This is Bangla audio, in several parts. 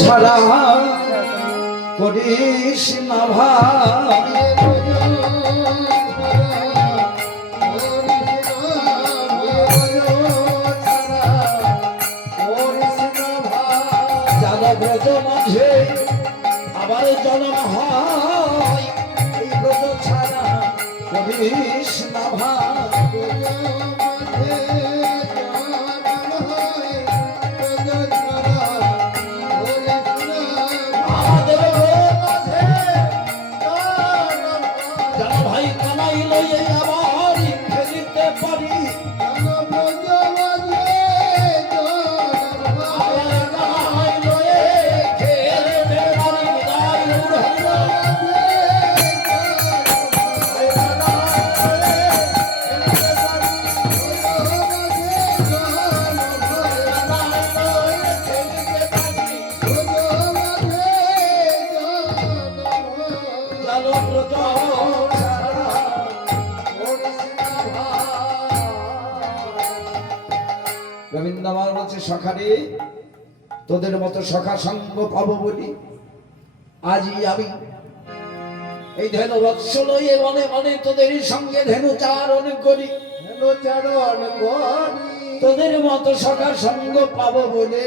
ছাড়া করিস না ভাই, যারা ব্রত মাঝে আবার জন্ম হয়, এই ব্রত ছাড়া করিস না ভাই। গোবিন্দমাল বলছে, সখারে তোদের মতো সখা সঙ্গ পাবো বলি আজই আমি এই ধেনু বৎস লইয়ে মনে মনে তোদের সঙ্গে ধেনু চারণ করি, তোদের মতো সখা সঙ্গ পাবো বলে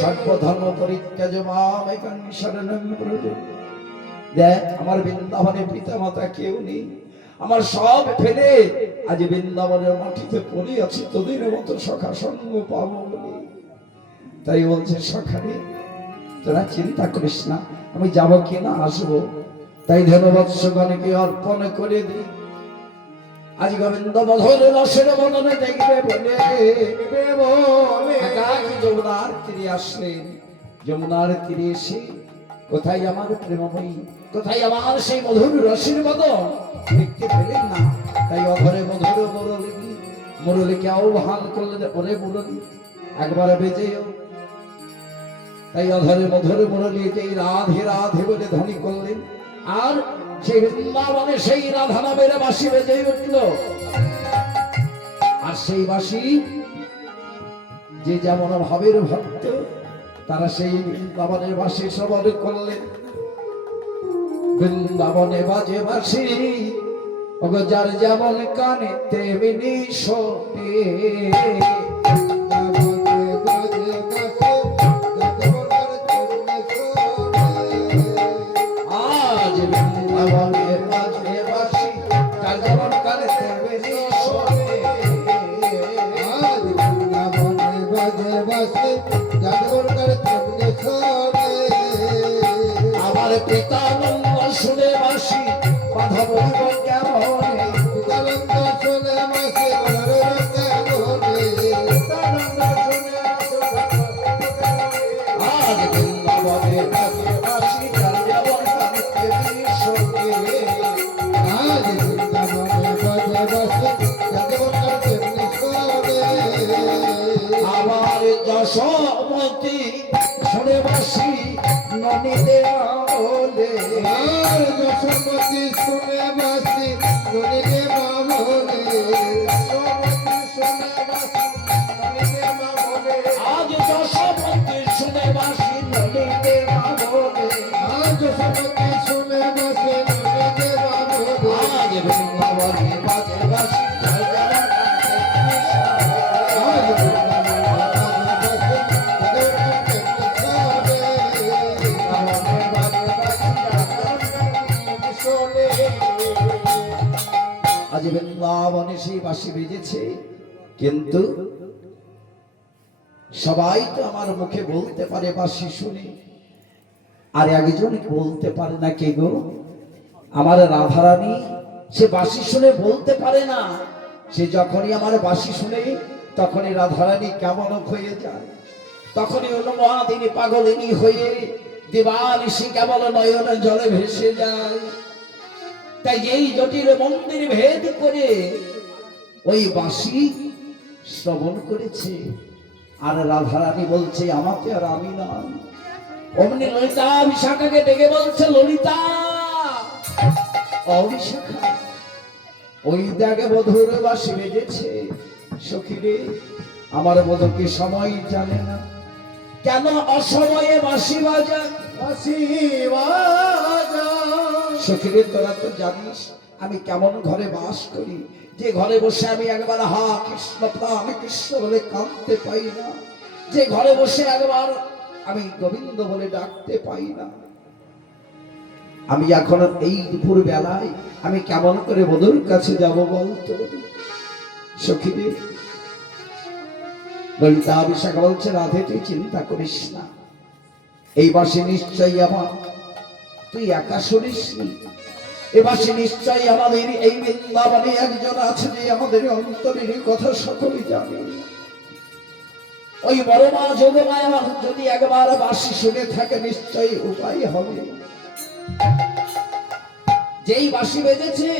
সর্বধর্ম পরিত্যাজ্য মাম একং শরণং ব্রজ। দেখ আমার বৃন্দাবনে পিতা মাতা কেউ নেই, আমার সব ফেলে আজ বৃন্দাবনের মাটিতে পড়ে আছি, তোদের মতো সখা সঙ্গ পাবো বলে। তাই বলছে, সখারে তোরা চিন্তা করিস না, আমি যাব কিনা আসবো, তাই ধনবৎসগণকে অর্পণ করে দি। আজ গোবিন্দ মধুর রসের বদনে দেখবে বলে একাকী যমুনার তীরে আসলেন। যমুনার তীরে এসে কোথায় আমার প্রেমময়ী, কোথায় আমার সেই মধুর রসের বদন দেখতে পেলেন না, তাই অধরে মধুর মুরলী মুরলীকে আহ্বান করলেন, ওরে মুরলী একবার বেজেও। তাই অধরে মধুর মুরলীকে রাধে রাধে বলে ধ্বনি করলেন, আর সেই বৃন্দাবনে সেই রাধা নামের বাঁশি বেজে উঠল। আর সেই বাঁশি যে যেমন ভাবের ভক্ত, তারা সেই বৃন্দাবনের বাঁশি শ্রবণ করলেন। বৃন্দাবনে বাজে বাঁশি, ওগো যার যেমন কানে তেমনি শোনে। আজ বৃন্দাবনে বাজে বাঁশি, যার যেমন কানে তেমনি শোনে। আজ বৃন্দাবনে বাজে বাঁশি, যার যেমন কানে তেমনি শোনে। আমার পিতানন্দ শুনে বাঁশি বাধা বলিব কেমন, পিতানন্দ শুনে বাঁশি বাধা বলিব কেমন। আজ বৃন্দাবনে বাজে বাঁশি, যার যেমন কানে তেমনি শোনে। আজ বৃন্দাবনে বাজে বাঁশি, যার যেমন কানে তেমনি শোনে। আমার যশোমতী শুনে বাঁশি ননীতে বলে। আর যশোমতী শুনে বাঁশি ননীতে মা বলে। আজ যশোমতী শুনে বাঁশি ননীতে বলে। আজ যশোমতী শুনে বাঁশি ননীতে মা বলে। আজ বৃন্দাবনে বাজে বাঁশি, যার যেমন কানে তেমনি শোনে। আজ বৃন্দাবনে বাজে বাঁশি, যার যেমন কানে তেমনি শোনে। আজ বৃন্দাবনে সেই বাঁশি বেজেছে, কিন্তু সবাই তো আমার মুখে বলতে পারে বাঁশি শুনে, আর একজন বলতে পারে না। কে গো? আমার রাধারানী সে বাঁশি শুনে বলতে পারে না। সে যখনই আমার বাঁশি শুনে, তখনই রাধারানী কেমন হয়ে যায়, তখনই অনুমাদিনী পাগলিনী হয়ে দিবানিশি কেবল নয়ন জলে ভেসে যায়। তাই এই জটিল মন্দির ভেদ করে ওই বাঁশি শ্রবণ করেছে, আর রাধারানী বলছে আমাকে আর আমি নয়। অমনি ললিতা বিশাখাকে ডেকে বলছে, ললিতা অবিশাখা, ওই দেখে বধুর বাঁশি বেজেছে। সখী রে, আমার বধূকে সময় জানে না, কেন অসময়ে বাঁশি বাজায়? বাঁশি বাজা সখীরে তোরা তো জানিস আমি কেমন ঘরে বাস করি, যে ঘরে বসে আমি একবার হা কৃষ্ণ প্রাণ কৃষ্ণ বলে কাঁদতে পাই না, যে ঘরে বসে একবার আমি গোবিন্দ বলে ডাকতে পাই না। আমি এখন এই দুপুর বেলায় আমি কেমন করে বধুর কাছে যাব বলতো? সখীরে ললিতা বিশাখা বলছে, রাধে তুই চিন্তা করিস না, এই বাসে নিশ্চয়ই আমার, তুই একা শুনিসনি, এ বাসে নিশ্চয়ই আমাদের এই বৃন্দাবনে একজন আছে যে আমাদের অন্তরের কথা সকলে জানে। ওই বড় মা যোগমায় আমার যদি একবার বাসি শুনে থাকে নিশ্চয়ই উপায় হবে। যেই বাসি বেজেছে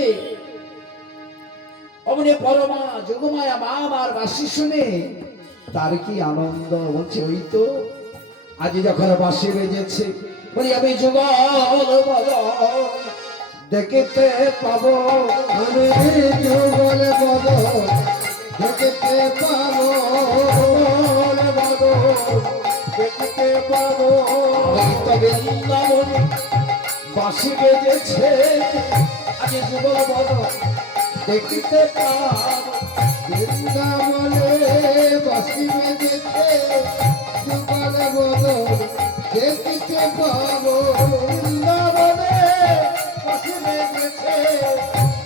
অমনি পরমা যোগমায়া মা আমার বাসি শুনে তার কি আনন্দ, বলছে ওই তো আজ যখন বাসি বেজেছে বলি আমি যুগল বল দেখতে পাবো, আমি যুগল বল দেখতে পাবো, দেখতে পাবো। ওই তো বৃন্দাবনে বাসি বেজেছে আজ যুগল বল দেখতে পাবো। বৃন্দাবনে বাঁশি বেজেছে যুগল বল দেখতে পাবো, বৃন্দাবনে বাঁশি বেজেছে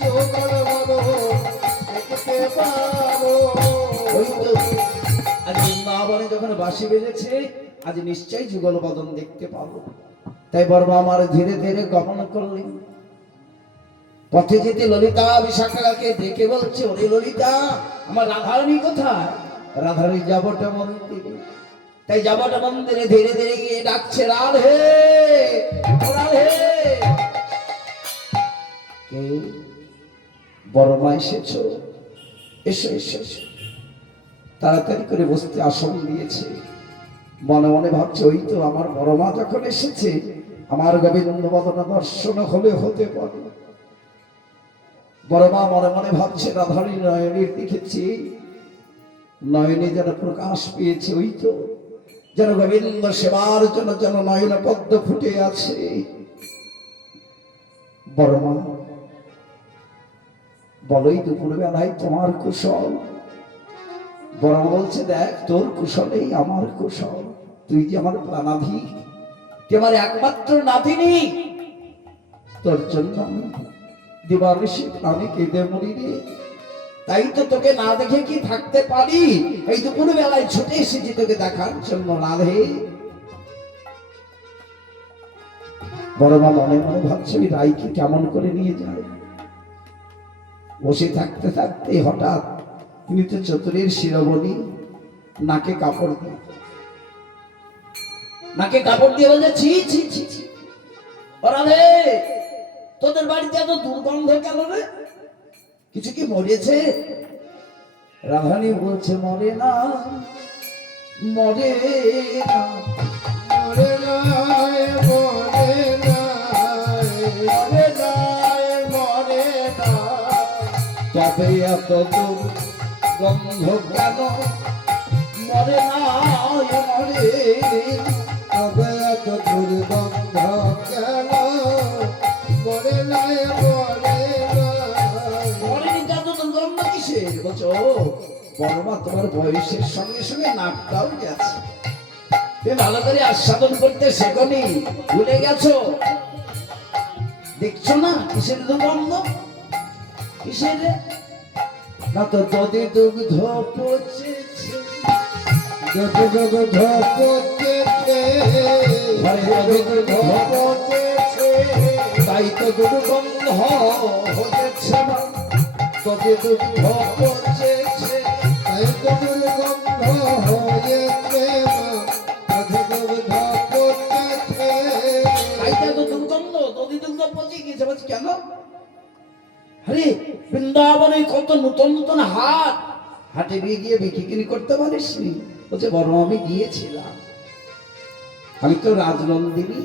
যুগল বল দেখতে পাবো। ওই তো আজ বৃন্দাবনে যখন বাঁশি বেজেছে আজ নিশ্চয়ই যুগল বদন দেখতে পাবো। তাই বর্মা আমার ধীরে ধীরে গমন করলেন। পথে যেতে ললিতা বিশাখাকে ডেকে বলছে, ওরে ললিতা আমার রাধারানী কোথায়? রাধারানী যাবটা মন্দিরে। তাই যাবটা মন্দিরে ধীরে ধীরে গিয়ে ডাকছে, রাধে ও রাধে। কে? বর্মা এসেছো? এসো এসো এসো। তাড়াতাড়ি করে বসতে আসন দিয়েছে। মনে মনে ভাবছে, ওই তো আমার বড় মা যখন এসেছে আমার গোবিন্দ বদন দর্শন হলে হতে পারে। বড় মা মনে মনে ভাবছে, রাধারী নয়নের দেখেছি, নয়নে যেন প্রকাশ পেয়েছে, ওই তো যেন গোবিন্দ সেবার জন্য যেন নয়ন পদ্ম ফুটে আছে। বড় মা বলোই দুপুর বেলায় তোমার কুশল। বড় মা বলছে, দেখ তোর কুশলেই আমার কুশল, তুই যে আমার প্রাণাধি, তুই আমার একমাত্র নাতিনি, তোর জন্য আমি দিবানিশি আমি কেঁদে মরি রে। তাই তো তোকে না দেখে কি থাকতে পারি, এই দুপুর বেলায় ছুটে এসেছি তোকে দেখার জন্য রাধে। বড় মা মনে মনে ভাবছে, ওই রাইকে কেমন করে নিয়ে যায়। বসে থাকতে থাকতে হঠাৎ তিনি তো চতুরের শিরোমণি, নাকে কাপড় দিয়ে বলছে, ছি ছি ছি ছি ওরা রে, তোদের বাড়িতে এত দুর্গন্ধ কেন রে? কিছু কি মরেছে? রাধারানী বলছে, মরে না মরে না মরে নাই মরে নাই মরে নাই মরে না, তবে এত দুর্গন্ধ কেন? মরে নাই মরে না। তবে এত দুর্গন্ধ কেন? মরে নাই মরে নাই মরেনি যত দুর্গন্ধ কিসের? বলছো বড়মা তোমার বয়সের সঙ্গে সঙ্গে নাকটাও গেছে, তুমি ভালো করে আস্বাদন করতে শেখনি, ভুলে গেছো। দেখছো না কিসের দুর্গন্ধ? কিসের? না তো দধি দুগ্ধ পচেছে, যত দুগ্ধ পচেছে ঘরে দধি দুগ্ধ পচেছে, তাই তো দুর্গন্ধ হয়েছে মা। দধি দুগ্ধ পচেছে, তাই তো দুর্গন্ধ হয়েছে মা, যত দুগ্ধ পচেছে। তাই তো দুর্গন্ধ, দধি দুগ্ধ পচে গিয়েছে। বলছি কেন? আরে বৃন্দাবনে কত নতুন নতুন হাট, হাটে গিয়ে বিক্রি করতে পারিসনি? বলছে, বড় আমি গিয়েছিলাম, আমি তো রাজনন্দিনী,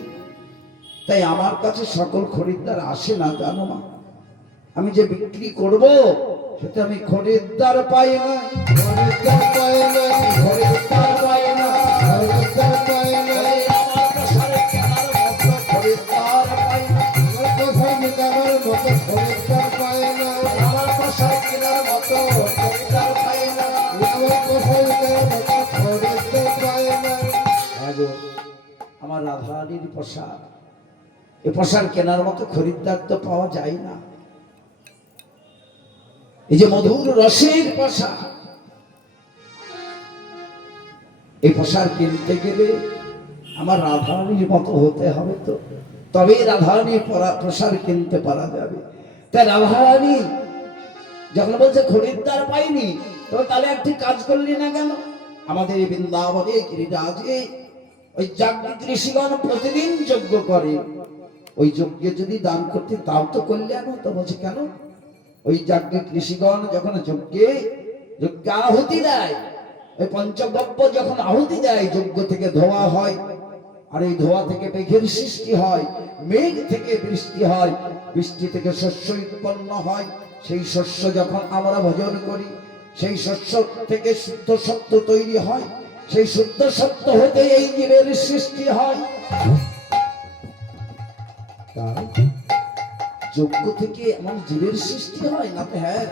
তাই আমার কাছে সকল খরিদ্দার আসে না জানো মা। আমি যে বিক্রি করব সেটা আমি খরিদ্দার পাই না, খরিদ্দার পায় না, খরিদ্দার পাই না। খরিদ্দার হ্যাঁ গো, আমার রাধারানীর পোশাক, এ পোশাক কেনার মতো খরিদ্দার তো পাওয়া যায় না। এই যে মধুর রসের পোশাক, এই পোশাক কিনতে গেলে আমার রাধারানীর মতো হতে হবে, তো তবেই রাধারানীর পোশাক কিনতে পারা যাবে। তাই রাধারানী যখন বলছে খরিদ্দার পাইনি, তো তাহলে একটি কাজ করলি না কেন? আমাদের এই বৃন্দাবনে গিরিরাজে ওই যাজ্ঞিক ঋষিগণ প্রতিদিন যজ্ঞ করে, ওই যজ্ঞে যদি দান করতে তাও তো করলে না। তো বলছে কেন? ওই যাজ্ঞিক ঋষিগণ যখন যজ্ঞে আহুতি দেয়, ওই পঞ্চগব্য যখন আহুতি দেয়, যজ্ঞ থেকে ধোঁয়া হয়, আর এই ধোঁয়া থেকে মেঘের সৃষ্টি হয়, মেঘ থেকে বৃষ্টি হয়, বৃষ্টি থেকে শস্য উৎপন্ন হয়। সেই শস্য যখন আমরা ভোজন করি, সেই শস্য থেকে শুদ্ধ সত্য তৈরি হয়, সেই শুদ্ধ সত্য হতে এই জীবের সৃষ্টি হয়। তাই যজ্ঞ থেকে এমন জীবের সৃষ্টি হয় না তো? হ্যাঁ,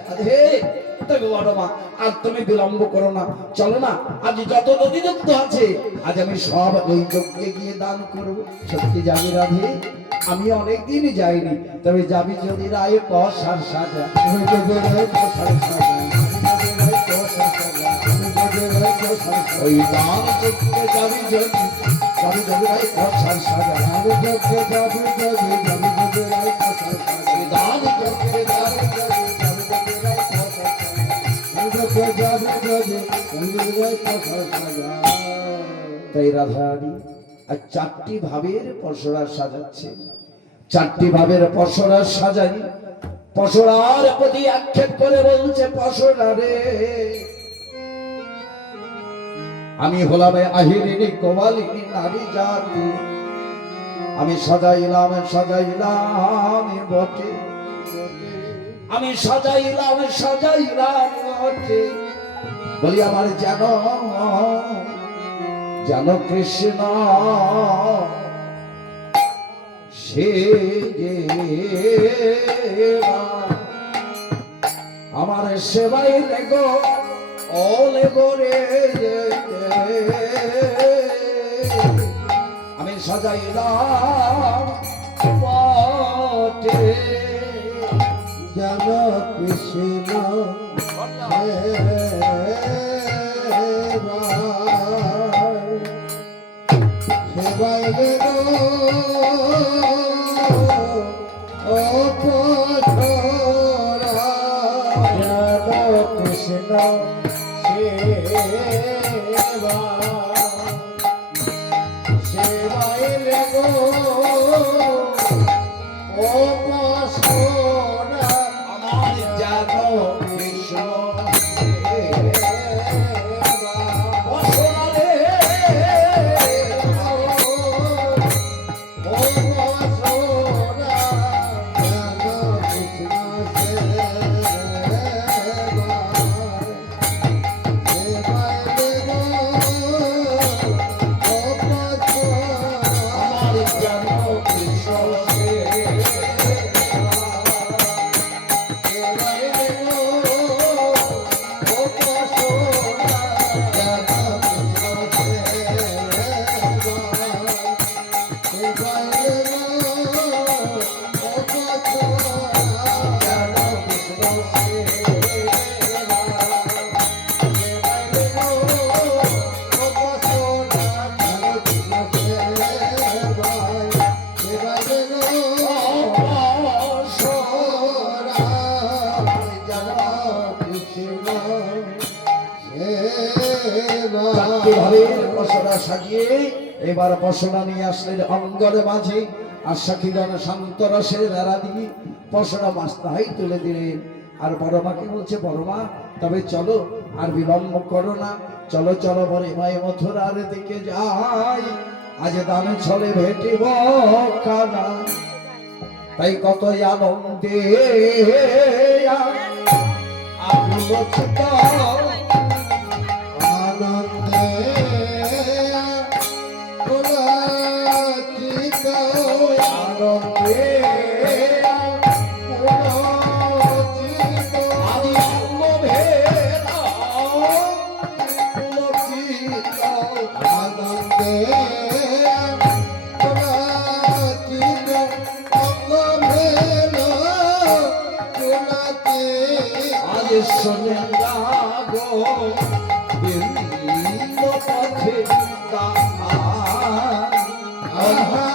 আর তুমি বিলম্ব করো না, চলো না, আজ যত নদীযুক্ত আছে আজ আমি সব ওই যজ্ঞে গিয়ে দান করব। সত্যি যাবি রাধে? আমি অনেকদিন যাইনি, তবে যাবি যদি রায় পশার সাজা, ওই দান যজ্ঞে যাবি যদি, যাবি যদি রায় পশার সাজা, যাবি যদি রায় পশার তাই রাধারানী আর চারটি ভাবের পসরা সাজাচ্ছে, চারটি ভাবের পসরা সাজাই। পসরার প্রতি আক্ষেপ করে বলছে, পসরা রে আমি হলাম আহিরিনী কোমালিনী নারী জাতি, আমি সাজাইলাম সাজাইলাম বটে, আমি সাজাইলাম সাজাইলাম বটে, বলি আমার যেন কৃষ্ণ সে আমার সেবাই লেগো ও লেগো রে, আমি সাজাইলাম বটে, যেন কৃষ্ণ সেবাই গো ও পছরা, যেন কৃষ্ণ সেবা সেবাই গো ও পছরা, আমার যেন কৃষ্ণ সাজিয়ে এবার পশরা নিয়ে আসলেন অঙ্গরে মাঝে, আর সখীগণ শান্ত রসের বেড়া দিয়ে পশরা মাস্তাহাই তুলে দিলেন। আর বড়মাকে বলছে, বড়মা তবে চলো, আর বিলম্ব করো না, চলো চলো বরে মায়ে মথুরার দিকে যাই, আজ দানে ছলে ভেটিব কানা, তাই কত আনন্দে আনন্দে আনন্দে আহা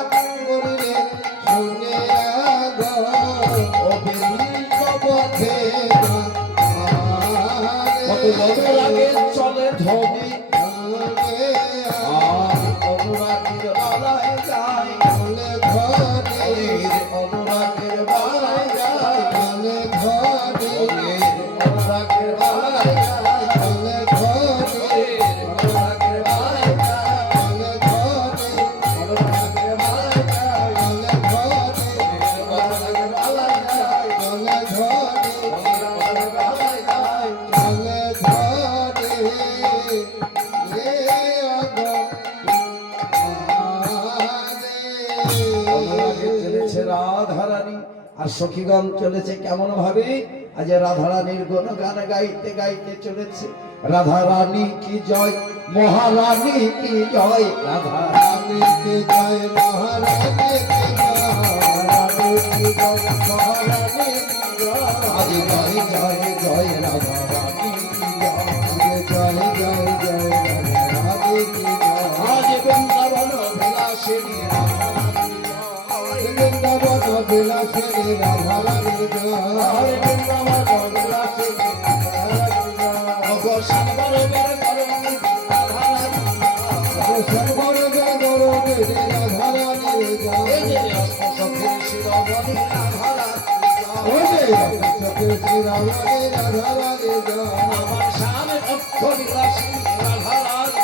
করিলে শুনে গো ও বেরিল পথে কত অনুরাগে চলে ধনে আর অনুরাগের বালায় যায় অনুরাগের বালায় যায় অনুরাগের বালায় যায় অনুরাগের বালায় যায় অনুরাগের বালায় যায় অনুরাগের বালায় যায় অনুরাগের বালায় যায় অনুরাগে চলেছে রাধারানী আর সখীগণ চলেছে কেমন ভাবে আজ রাধারানীর গুণগান গাইতে গাইতে চলেছে রাধারানী কি জয় মহারানী কি জয় রাধারানী কি জয় মহারানী কি জয় মহারানী কি জয় আজ জয় জয় জয় রাধারানী কি জয় জয় জয় রাধারানী কি জয় আজ বৃন্দাবন বিলাসিনী বৃন্দাবন বিলাসিনী রাধারানী জয় বৃন্দাবন বিলাসিনী অবসান বরবের করণী রাধারানী সর্বরোগে গৌরবে রাধারানী জয় এই যে অষ্টসখীর শিরোমণি রাধারানী ও যে সখী শ্রীরামণি রাধারানী জয় আমার স্বামী অক্ষ বিলাসিনী রাধারানী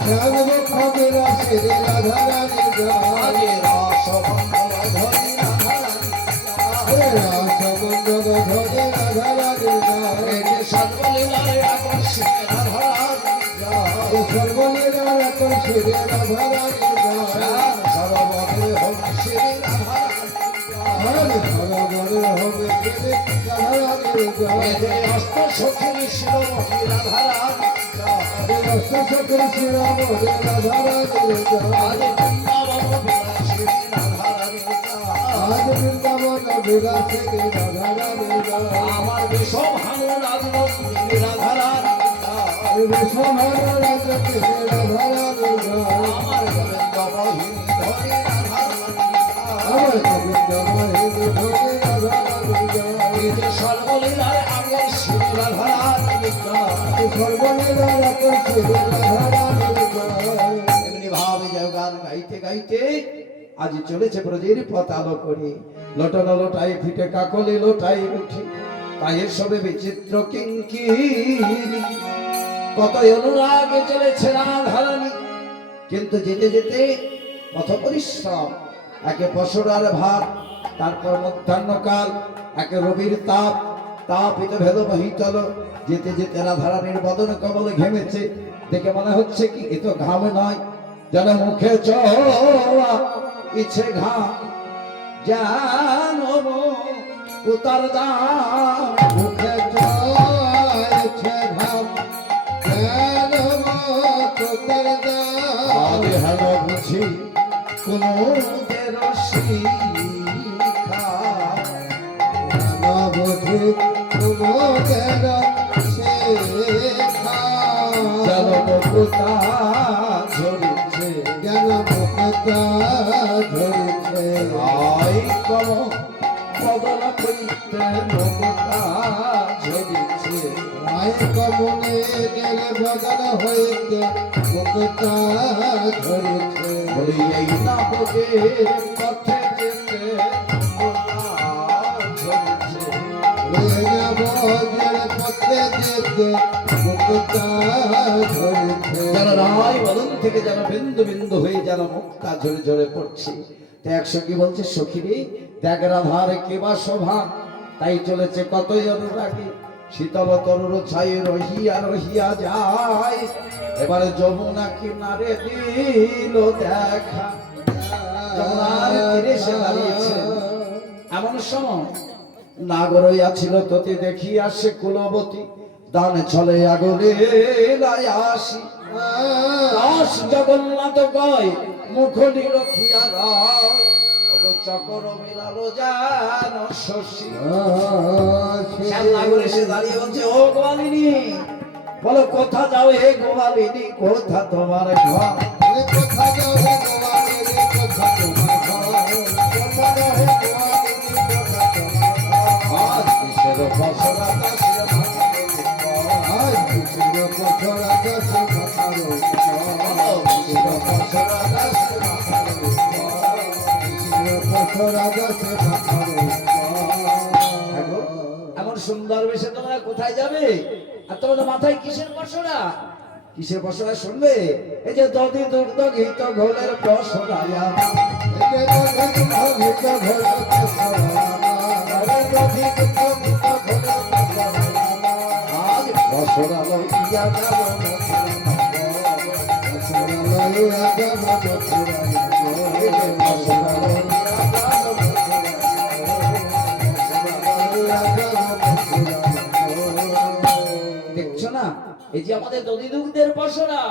শ্যাম বক্ষ বিলাসিনী রাধারানী জয় আজ রাসমঙ্গল ধরি রাধারানী রাসমন্ডল ধরে রাধারানী জয় এই যে সর্বলীলায় আকর্ষিত রাধারানী সর্বলীলার আকর্ষণে রাধারানী জয় সরবরে হোম শ্রী রাধারানী সরবরে হবে শ্রী রাধারানী জয় এই যে অষ্টসখীর শিরোমণি রাধারানী সখী শ্রীরামণি রাধারানী জয় আজ বৃন্দাবন বিলাসিনী রাধারানী আজ বৃন্দাবন বিলাসিনী রাধারানী জয় আমার বিষম হানু রাজনন্দিনী রাধারানী বিশ্বভার রাজনী রাধারানী জয় আমার গোবিন্দ মোহিনী ধরি রাধারানী আমার গোবিন্দ মহিনী ধরে রাধারানী জয় এই যে সর্বলীলায় আকর্ষিত রাধারানী সর্বলীলার আকর্ষণে রাধারানী জয় এমনি ভাবে জয় গান গাইতে গাইতে আজ চলেছে ব্রজের পথ আলো করে লটন লোটাই ফিটে কাকলে লোটাই উঠে তাই সবে বিচিত্র কিঙ্কিরি কত অনুরাগে চলেছে রাধারানী কিন্তু যেতে যেতে পথ পরিশ্রম একে পশুরার ভাব তারপর মধ্যাহ্নকাল একে রবির তাপ তাপিত ভেদ বহিতল যেতে যেতে রাধারানীর বদন কমল ঘেমেছে দেখে মনে হচ্ছে কি এ তো ঘাম নয় যেন মুখে চোয়া ইচ্ছে ঘাম জানো উতার দাম মুখে জয়ছে ঘাম কেন তোর আগে হেল বুঝি কুমুদের শিখা বুঝি তোমাদের শেখা যেন মুকুতা ঝরিছে জ্ঞান মুখতা ধরেছে আই কম বদল কইতে মুকুতা ঝরিছে রায় কমনে গেলে বদল হইতে মুখতা ধরেছে বলি এই না বোঝে পথে যেতে মুকুতা ঝরিছে বজের পথে যেতে মুক্তা ধরেছে যেন রায় বদন থেকে যেন বিন্দু বিন্দু হয়ে যেন মুক্তা ঝরে ঝরে পড়ছে তাই এক সখী বলছে সখী রে দেখ রাধার কেবা শোভা তাই চলেছে কতই অনুরাগী শীতল তরুর ছাই রহিয়া রহিয়া যায় এবারে যমুনা কিনারে দিল দেখা যমুনার তীরে সে দাঁড়িয়েছে এমন সময় নাগরইয়া ছিল তোতে দেখিয়া সে কুলবতী দান ছলে আগলে আসি দাস জগন্নাথ কয় মুখলি রখিয়া রায় ওগো চকর মিলালো জান শশী শ্যাম নাগর এসে দাঁড়িয়ে বলছে ও গোয়ালিনী বলো কোথা যাও হে গোয়ালিনী কোথা তোমার ঘর কোথা যাও হে গোয়ালিনী দেখো, এমন সুন্দর বেশে তোমরা কোথায় যাবে? আর তোমাদের মাথায় কিসের পশরা? কিসের পশরা শুনবে? এই যে দদি দুগ্ধ ঘিত ঘোলের পশরা আজ পশরা লইয়া দেখছো না, এই যে আমাদের দদি দুগ্ধের পশরা,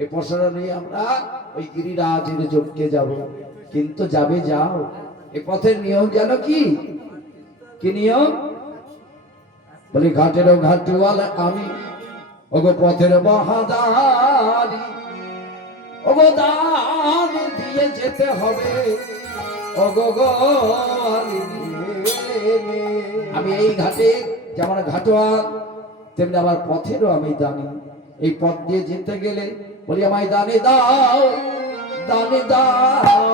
এই পশরা নিয়ে আমরা ওই গিরিরাজের যজ্ঞে যাব। কিন্তু যাবে যাও, এই পথের নিয়ম জানো কি? কি নিয়ম? বলি ঘাটেরও ঘাটওয়ালা আমি, ওগো পথের মহাদারি, ওগো দান দিয়ে যেতে হবে, ওগো গোয়ালি রে। আমি এই ঘাটে যেমন ঘাটোয়াল, তেমনি আমার পথেরও আমি দানি। এই পথ দিয়ে যেতে গেলে বলি আমায় দানে দাও, দানে দাও,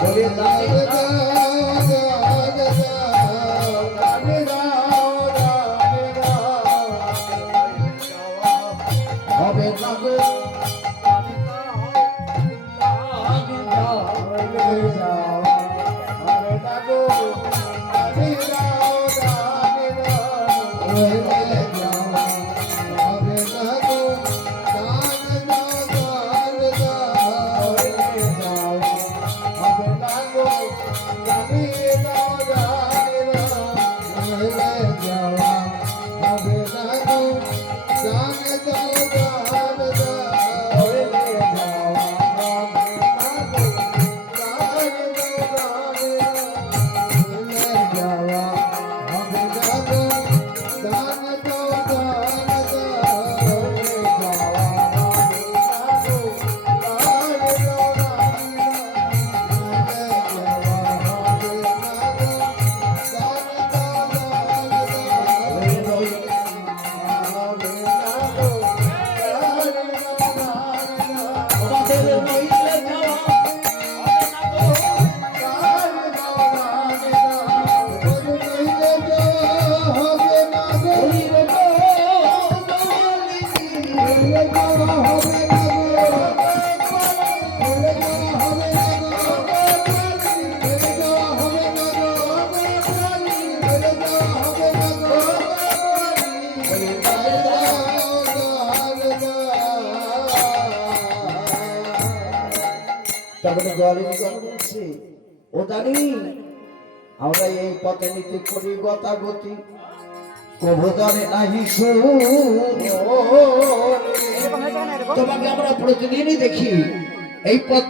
বলি দানে দাও, হবে না গো, তারপরে গোয়ালিনী কথা বলছে, ও দানি আমরা এই পথে নিতে করি গতাগতি, কবুতরে নাহি সুর। তোমাকে আমরা প্রতিদিনই দেখি এই পথ